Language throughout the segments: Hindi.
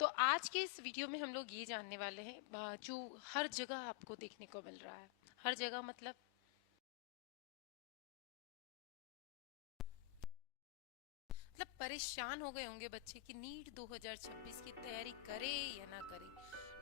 तो आज के इस वीडियो में हम लोग ये जानने वाले हैं जो हर जगह आपको देखने को मिल रहा है। हर जगह मतलब परेशान हो गए होंगे बच्चे कि नीट 2026 की तैयारी करे या ना करे।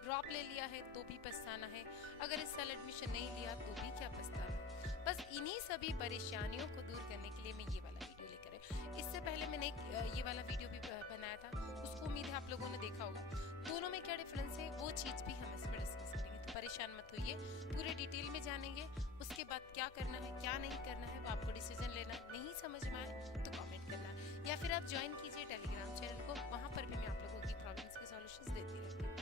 ड्रॉप ले लिया है तो भी पछताना है, अगर इस साल एडमिशन नहीं लिया तो भी क्या पछताना है। बस इन्हीं सभी परेशानियों को दूर करने के लिए मैं ये वाला वीडियो लेकर आई। इससे पहले मैंने एक ये वाला वीडियो भी बनाया था, उसको उम्मीद है आप लोगों ने देखा होगा। दोनों में क्या डिफरेंस है वो चीज़ भी हम इसमें डिस्कस करेंगे, तो परेशान मत होइए, पूरे डिटेल में जानेंगे। उसके बाद क्या करना है क्या नहीं करना है वो आपको डिसीजन लेना है। नहीं समझ में आए तो कमेंट करना है, या फिर आप ज्वाइन कीजिए टेलीग्राम चैनल को, वहाँ पर भी मैं आप लोगों की प्रॉब्लम्स के सॉल्यूशंस देती रहती हूँ।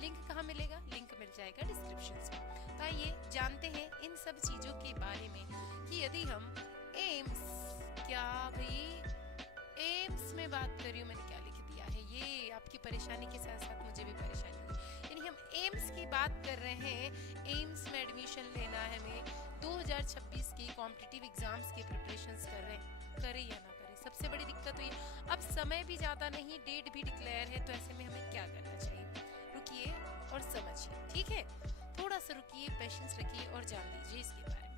लिंक कहाँ मिलेगा? लिंक मिल जाएगा डिस्क्रिप्शन में। तो आइए जानते हैं इन सब चीज़ों के बारे में कि यदि हम एम्स, क्या भाई एम्स में बात कर रही हूँ, मैंने क्या लिख दिया है, ये आपकी परेशानी के साथ साथ मुझे भी परेशानी हुई। यानी हम एम्स की बात कर रहे हैं, एम्स में एडमिशन लेना है, हमें 2026 की कॉम्पिटिटिव एग्जाम्स की प्रिपरेशंस कर रहे हैं, करे या ना करे। सबसे बड़ी दिक्कत तो ये, अब समय भी ज़्यादा नहीं, डेट भी डिक्लेयर है, तो ऐसे में हमें क्या करना चाहिए? रुकिए और समझिए, ठीक है? थोड़ा सा रुकिए, पेशेंस रखिए और जान लीजिए इसके बारे में।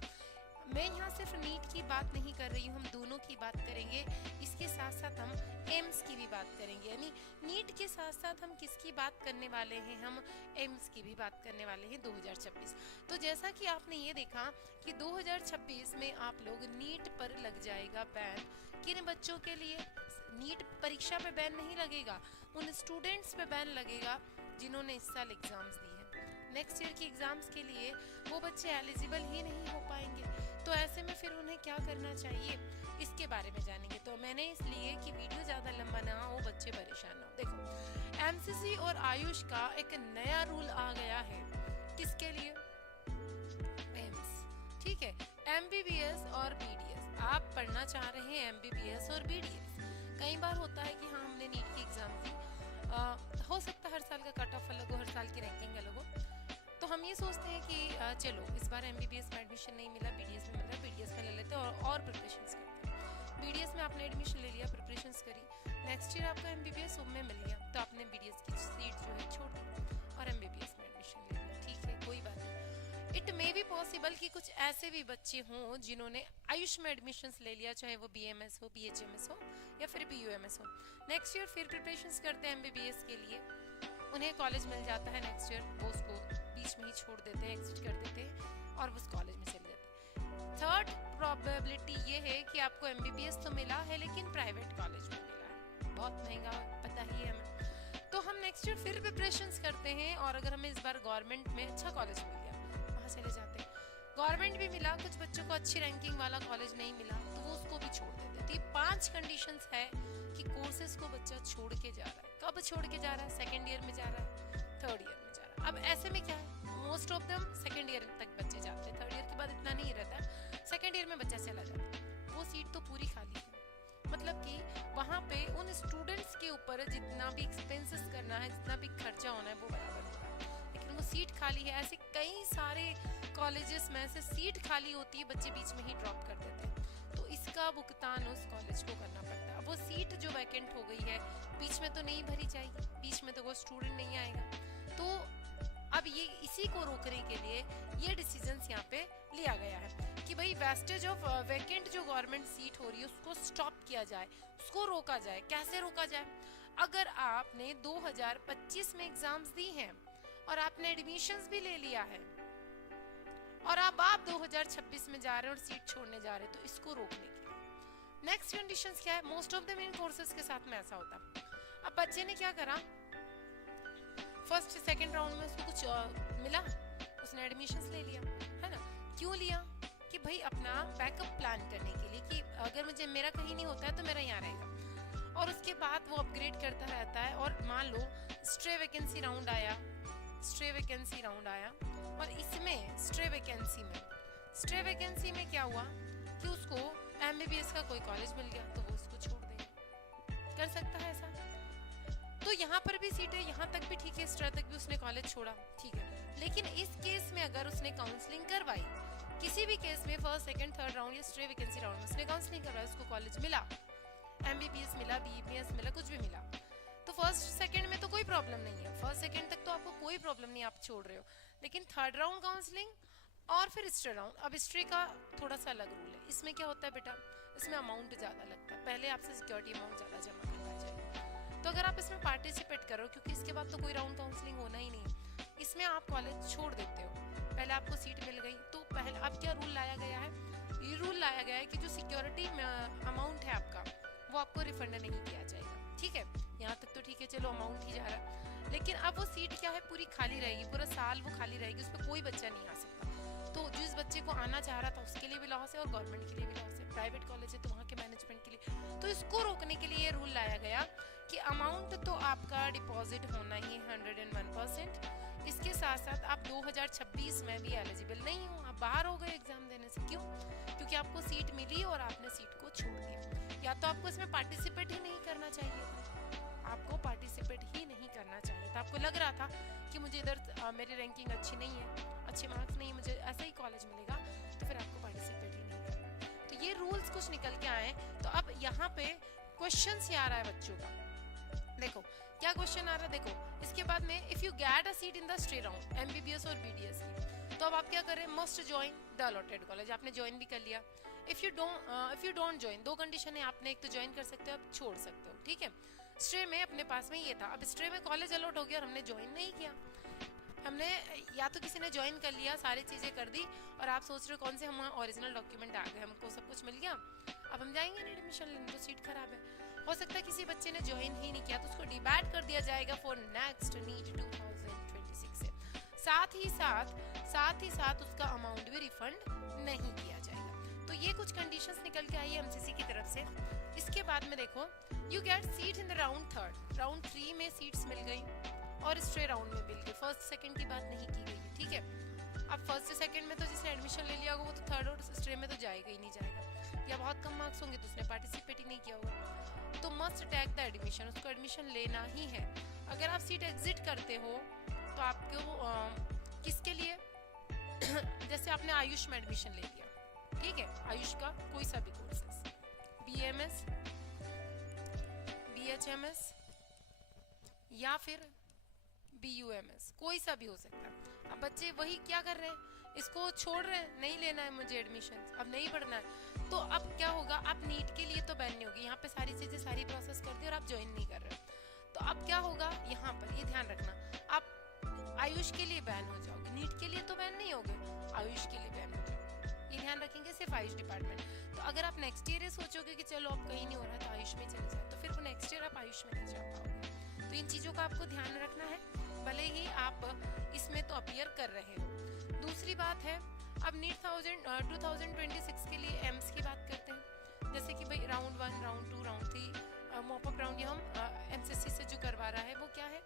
मैं यहाँ सिर्फ नीट की बात नहीं कर रही हूँ, हम दोनों की बात करेंगे। इसके साथ साथ हम एम्स की भी बात करेंगे, यानी नीट के साथ साथ हम किसकी बात करने वाले हैं? हम एम्स की भी बात करने वाले हैं 2026। तो जैसा कि आपने ये देखा कि 2026 में आप लोग नीट पर लग जाएगा बैन। किन बच्चों के लिए? नीट परीक्षा पे बैन नहीं लगेगा, उन स्टूडेंट्स पे बैन लगेगा जिन्होंने इस साल एग्जाम्स दी है। नेक्स्ट ईयर की एग्जाम्स के लिए वो बच्चे एलिजिबल ही नहीं हो पाएंगे, तो ऐसे में फिर उन्हें क्या करना चाहिए इसके बारे में जानेंगे। तो मैंने इसलिए कि वीडियो ज़्यादा लंबा ना हो, बच्चे परेशान ना हो। देखो, एमसीसी और आयुष का एक नया रूल आ गया है। किसके लिए? एम्स, ठीक है। एमबीबीएस और बीडीएस आप पढ़ना चाह रहे हैं, एमबीबीएस और बीडीएस। कई बार होता है कि हाँ हमने नीट की एग्जाम दी, हो सकता है हर साल का कट ऑफ अलग हो, हर साल की रैंकिंग अलग हो, तो हम ये सोचते हैं कि चलो इस बार एमबीबीएस में एडमिशन नहीं मिला, बीडीएस में मिल रहा है, बीडीएस में ले लेते हैं और प्रिपरेशंस करते हैं। बीडीएस में आपने एडमिशन ले लिया, प्रिपरेशंस करी, नेक्स्ट ईयर आपका एमबीबीएस में मिल गया, तो आपने बीडीएस की सीट जो है छोड़ दी और एमबीबीएस में एडमिशन ले लिया, ठीक है, कोई बात नहीं। इट मे बी पॉसिबल कि कुछ ऐसे भी बच्चे हों जिन्होंने आयुष में एडमिशन्स ले लिया, चाहे वो बीएमएस हो, बीएचएमएस हो या फिर बीयूएमएस हो। नेक्स्ट ईयर फिर प्रिपरेशंस करते हैं एमबीबीएस के लिए, उन्हें कॉलेज मिल जाता है नेक्स्ट ईयर, वो उसको बीच में ही छोड़ देते हैं, एग्जिट कर देते हैं और उस कॉलेज में चले जाते हैं। थर्ड प्रोबेबिलिटी ये है कि आपको एमबीबीएस तो मिला है लेकिन प्राइवेट कॉलेज में मिला है, बहुत महंगा, पता ही है हमें। तो हम नेक्स्ट ईयर फिर प्रिपरेशंस करते हैं और अगर हमें इस बार गवर्नमेंट में अच्छा कॉलेज मिल गया, वहाँ चले जाते हैं। गवर्नमेंट भी मिला, कुछ बच्चों को अच्छी रैंकिंग वाला कॉलेज नहीं मिला, तो वो उसको भी छोड़ देते हैं। तो ये 5 कंडीशंस है कि कोर्सेज को बच्चा छोड़ के जा रहा है। कब छोड़ के जा रहा है? सेकेंड ईयर में जा रहा है, थर्ड ईयर में जा रहा है। अब ऐसे में क्या है, most of them second year तक बच्चे जाते हैं, थर्ड ईयर के बाद इतना नहीं रहता, सेकेंड ईयर में बच्चा चला जाता है, वो सीट तो पूरी खाली है। मतलब कि वहाँ पे उन स्टूडेंट्स के ऊपर जितना भी एक्सपेंसेस करना है, जितना भी खर्चा होना है वो बराबर हो रहा है, लेकिन वो सीट खाली है। ऐसे कई सारे कॉलेजेस में ऐसे सीट खाली होती है, बच्चे बीच में ही ड्रॉप कर देते हैं, तो इसका भुगतान उस कॉलेज को करना पड़ता है। वो सीट जो वैकेंट हो गई है बीच में तो नहीं भरी जाएगी, बीच में तो वो स्टूडेंट नहीं आएगा, तो अब ये इसी को रोकने के लिए ये डिसीजंस यहाँ पे लिया गया है कि भाई वेस्टेज ऑफ वैकेंट जो गवर्नमेंट सीट हो रही है उसको स्टॉप किया जाए, उसको रोका जाए। कैसे रोका जाए? अगर आपने 2025 में एग्जाम्स दी हैं और आपने एडमिशंस भी ले लिया है और अब आप 2026 में जा रहे हैं और सीट छोड़ने जा रहे हैं, तो इसको रोकने के लिए नेक्स्ट कंडीशंस क्या है? Most of the main courses के साथ में ऐसा होता है। अब बच्चे ने क्या करा, फर्स्ट सेकंड राउंड में उसको कुछ मिला, उसने एडमिशंस ले लिया, है ना? क्यों लिया? कि भाई अपना बैकअप प्लान करने के लिए कि अगर मुझे मेरा कहीं नहीं होता है तो मेरा यहाँ रहेगा, और उसके बाद वो अपग्रेड करता रहता है। और मान लो स्ट्रे वैकेंसी राउंड आया, स्ट्रे वैकेंसी राउंड आया, और इसमें स्ट्रे वैकेंसी में क्या हुआ कि उसको एमबीबीएस का कोई कॉलेज मिल गया, तो वो उसको छोड़ देगा, कर सकता है ऐसा। तो यहाँ पर भी सीट है, यहाँ तक भी ठीक है, स्ट्रा तक भी उसने कॉलेज छोड़ा, ठीक है। लेकिन इस केस में अगर उसने काउंसलिंग करवाई, किसी भी केस में फर्स्ट सेकंड थर्ड राउंड या स्ट्रे वैकेंसी राउंड में उसने काउंसलिंग करवाई, उसको कॉलेज मिला, एमबीबीएस मिला, बीबीएस मिला, कुछ भी मिला, तो फर्स्ट सेकंड में तो कोई प्रॉब्लम नहीं है, फर्स्ट सेकंड तक तो आपको कोई प्रॉब्लम नहीं, आप छोड़ रहे हो। लेकिन थर्ड राउंड काउंसलिंग और फिर स्ट्रे राउंड, अब स्ट्रे का थोड़ा सा अलग रूल है। इसमें क्या होता है बेटा, इसमें अमाउंट ज़्यादा लगता है, पहले आपसे सिक्योरिटी अमाउंट ज़्यादा जमा करना चाहिए। तो अगर आप इसमें पार्टिसिपेट करो, क्योंकि इसके बाद तो कोई राउंड काउंसलिंग होना ही नहीं, इसमें आप कॉलेज छोड़ देते हो, पहले आपको सीट मिल गई, तो पहले अब क्या रूल लाया गया है, ये रूल लाया गया है कि जो सिक्योरिटी अमाउंट है आपका, वो आपको रिफंड नहीं किया जाएगा। ठीक है, यहाँ तक तो ठीक है, चलो अमाउंट ही जा रहा है। लेकिन अब वो सीट क्या है, पूरी खाली रहेगी, पूरा साल वो खाली रहेगी, उस पर कोई बच्चा नहीं आ सकता। तो जिस बच्चे को आना चाह रहा था उसके लिए भी लॉस है और गवर्नमेंट के लिए भी लॉस है, प्राइवेट कॉलेज है तो वहाँ के मैनेजमेंट के लिए। तो इसको रोकने के लिए ये रूल लाया गया कि अमाउंट तो आपका डिपॉजिट होना ही 101%, इसके साथ साथ आप 2026 में भी एलिजिबल नहीं हो, आप बाहर हो गए एग्जाम देने से। क्यों? क्योंकि आपको सीट मिली और आपने सीट को छोड़ दिया। या तो आपको इसमें पार्टिसिपेट ही नहीं करना चाहिए था, आपको पार्टिसिपेट ही नहीं करना चाहिए था। आपको लग रहा था कि मुझे इधर मेरी रैंकिंग अच्छी नहीं है, अच्छे मार्क्स नहीं है, मुझे ऐसा ही कॉलेज मिलेगा, तो फिर आपको पार्टिसिपेट ही नहीं करना। तो ये रूल्स कुछ निकल के आए। तो अब यहाँ पे क्वेश्चन से आ रहा है बच्चों का, देखो क्या क्वेश्चन आ रहा है, देखो इसके बाद में if you get a seat in the stray round MBBS और बीडीएस की, तो अब आप क्या करें, must join the allotted college, आपने ज्वाइन भी कर लिया। इफ यू डोंट ज्वाइन, दो कंडीशन है, आपने एक तो ज्वाइन कर सकते हो, आप छोड़ सकते हो। ठीक है, स्ट्रे में अपने पास में ये था, अब स्ट्रे में कॉलेज अलॉट हो गया और हमने ज्वाइन नहीं किया, हमने या तो किसी ने ज्वाइन कर लिया, सारी चीज़ें कर दी, और आप सोच रहे हो कौन से हम ओरिजिनल डॉक्यूमेंट आ गए, हमको सब कुछ मिल गया, अब हम जाएंगे नहीं एडमिशन लेने, तो सीट खराब है। हो सकता है किसी बच्चे ने ज्वाइन ही नहीं किया, तो उसको डिबैट कर दिया जाएगा फॉर नेक्स्ट नीट 2026 से, साथ ही साथ उसका अमाउंट भी रिफंड नहीं किया जाएगा। तो ये कुछ कंडीशंस निकल के आई है एमसीसी की तरफ से। इसके बाद में देखो, you get seat in the round third, round 3 में सीट्स मिल गई और स्ट्रे राउंड में मिल गई, फर्स्ट सेकंड की बात नहीं की गई है। ठीक है, अब फर्स्ट सेकंड में तो जिसने एडमिशन ले लिया होगा वो तो थर्ड और स्ट्रे में तो जाएगा ही नहीं जाएगा, या बहुत कम मार्क्स होंगे तो उसने पार्टिसिपेट ही नहीं किया होगा। तो मस्ट टेक द एडमिशन, उसको एडमिशन लेना ही है। अगर आप सीट एग्जिट करते हो तो आपको किसके लिए जैसे आपने आयुष में एडमिशन ले लिया, ठीक है, आयुष का कोई सा भी कोर्सेस, बीएमएस, बीएचएमएस या फिर बीयूएमएस, कोई सा भी हो सकता है। अब बच्चे वही क्या कर रहे हैं, इसको छोड़ रहे हैं, नहीं लेना है मुझे एडमिशन, अब नहीं पढ़ना है, तो अब क्या होगा, आप नीट के लिए तो बैन नहीं होगी, यहाँ पे सारी चीजें सारी प्रोसेस कर दी और आप ज्वाइन नहीं कर रहे हो, तो अब क्या होगा, यहाँ पर ये ध्यान रखना, आप आयुष के लिए बैन हो जाओगे, नीट के लिए तो बैन नहीं होगे, आयुष के लिए बैन हो जाओगे, ये ध्यान रखेंगे सिर्फ आयुष डिपार्टमेंट। तो अगर आप नेक्स्ट ईयर सोचोगे कि चलो अब कहीं नहीं हो रहा तो आयुष में चले जाए, तो फिर वो नेक्स्ट ईयर आप आयुष में नहीं जा पाओगे। तो इन चीज़ों का आपको ध्यान रखना है, भले ही आप इसमें तो अपीयर कर रहे हो। दूसरी बात है, अब नीट 2026 के लिए एम्स की बात करते हैं, जैसे कि भाई round 1, round 2, round 3, mop up round, ये हम एमसीसी से जो करवा रहा है वो क्या है,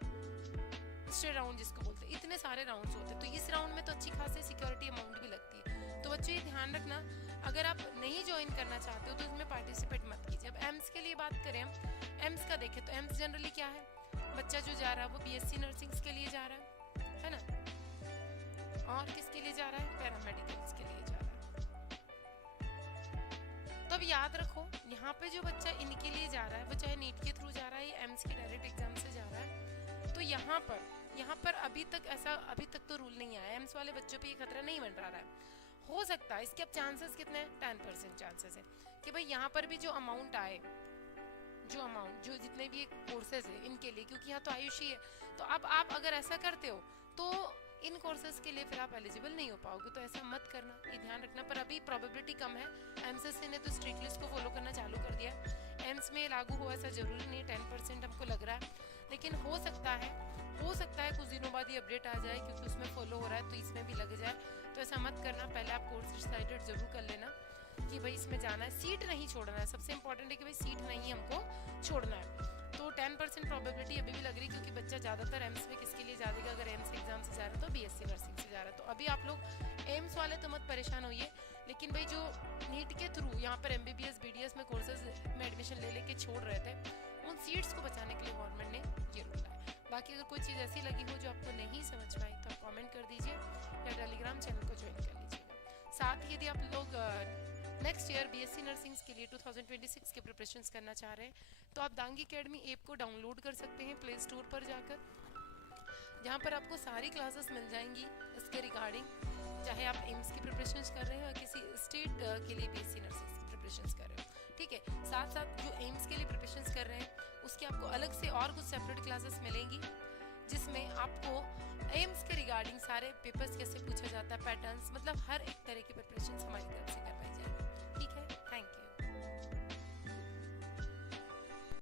स्ट्रे राउंड जिसको बोलते हैं, इतने सारे राउंड्स होते हैं, तो इस राउंड में तो अच्छी खासी सिक्योरिटी अमाउंट भी लगती है। तो बच्चों ये ध्यान रखना, अगर आप नहीं ज्वाइन करना चाहते हो तो इसमें पार्टिसिपेट मत कीजिए। अब एम्स के लिए बात करें, एम्स का देखें तो एम्स जनरली क्या है, बच्चा जो जा रहा है वो बीएससी नर्सिंग के लिए जा रहा है ना, और किसके लिए जा रहा है, पैरामेडिकल्स के लिए जा रहा है। तो अब याद रखो, यहाँ पे जो बच्चा इनके लिए जा रहा है, वो चाहे नीट के थ्रू जा रहा है या एम्स के डायरेक्ट एग्जाम से जा रहा है, तो यहाँ पर अभी तक तो रूल नहीं आया, एम्स वाले बच्चों पे ये खतरा नहीं मंडरा रहा है। हो सकता है इसके अब चांसेस कितने हैं, 10% चांसेस है कि भाई यहाँ पर भी जो अमाउंट आए, जो जितने भी कोर्सेज है इनके लिए, क्योंकि यहाँ तो आयुष ही है, तो अब आप अगर ऐसा करते हो तो इन कोर्सेज के लिए फिर आप एलिजिबल नहीं हो पाओगे, तो ऐसा मत करना, ये ध्यान रखना। पर अभी प्रोबेबिलिटी कम है, एमसीसी ने तो स्ट्रिक्टली इसको फॉलो करना चालू कर दिया, एम्स में लागू हुआ ऐसा जरूरी नहीं, 10% हमको लग रहा है, लेकिन हो सकता है कुछ दिनों बाद ये अपडेट आ जाए, क्योंकि उसमें फॉलो हो रहा है तो इसमें भी लग जाए, तो ऐसा मत करना। पहले आप कोर्स डिसाइडेड जरूर कर लेना कि भाई इसमें जाना है, सीट नहीं छोड़ना है, सबसे इंपॉर्टेंट है कि भाई सीट नहीं हमको छोड़ना है। तो 10% प्रोबेबिलिटी अभी भी लग रही है, क्योंकि बच्चा ज़्यादातर एम्स में किसके लिए जाएगा, अगर एम्स एग्जाम से जा रहा है तो बीएससी नर्सिंग से जा रहा है। तो अभी आप लोग एम्स वाले तो मत परेशान होइए, लेकिन भाई जो नीट के थ्रू यहाँ पर एमबीबीएस बीडीएस में कोर्सेज में एडमिशन ले लेके छोड़ रहे थे, उन सीट्स को बचाने के लिए गवर्नमेंट ने ये रूल लाया। बाकी अगर कोई चीज़ ऐसी लगी हो जो आपको नहीं समझ में आई तो आप कमेंट कर दीजिए या टेलीग्राम चैनल को ज्वाइन कर लीजिएगा। साथ ही यदि आप लोग नेक्स्ट ईयर बीएससी नर्सिंग के लिए 2026 के प्रिपरेशंस करना चाह रहे हैं तो आप दांगी अकेडमी ऐप को डाउनलोड कर सकते हैं प्ले स्टोर पर जाकर, जहाँ पर आपको सारी क्लासेस मिल जाएंगी इसके रिगार्डिंग, चाहे आप एम्स की प्रिपरेशंस कर रहे हो या किसी स्टेट के लिए बीएससी नर्सिंग की प्रिपरेशंस कर रहे हो, ठीक है। साथ साथ जो एम्स के लिए प्रिपरेशंस कर रहे हैं उसके आपको अलग से और कुछ सेपरेट क्लासेस मिलेंगी, जिसमें आपको एम्स के रिगार्डिंग सारे पेपर्स कैसे पूछा जाता है, पैटर्न्स, मतलब हर एक तरह की प्रिपरेशंस हमारी तरफ से करवाई जाएगी।